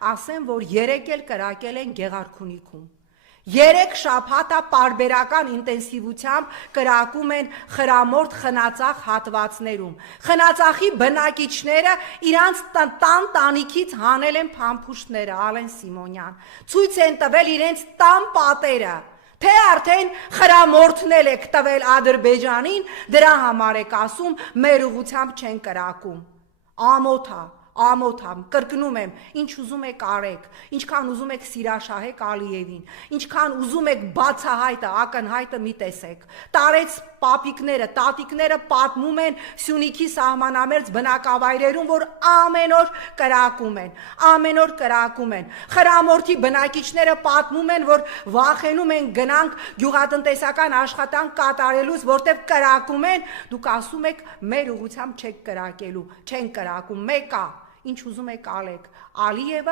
ասեմ, որ 3 էլ կրակել են Գեղարքունիքում։ 3 շաբաթ պարբերական ինտենսիվությամբ կրակում են խրամորդ խնածախ հատվածներում։ Խնածախի բնակիչները իրանց տանիքից հանել են փամփուշտները, Ալեն Սիմոնյան, ցույց են տվել իրենց տան պատերը, թե արդեն խրամորդնել եք տվել Ադրբեջանին, դրա համար եք ասում մեր ուղությամբ չեն կրակում։ Ամոթ, կրկնում եմ, ինչ ուզում եք արեք, ինչքան ուզում եք սիրաշահեք Ալիևին, ինչքան ուզում եք բացահայտը, ակնհայտը մի տեսեք։ Տարեց պապիկները, տատիկները պատմում են Սյունիքի սահմանամերձ բնակավայրերում, որ ամեն օր կրակում են։ Խրամորդի բնակիչները պատմում են, որ վախենում են գնանք գյուղատնտեսական աշխատանք կատարելուց, որտեղ կրակում են, դուք ասում եք մեր ուղությամբ չեն կրակում, մեկ է, ինչ ուզում եք ալեք, Ալիևը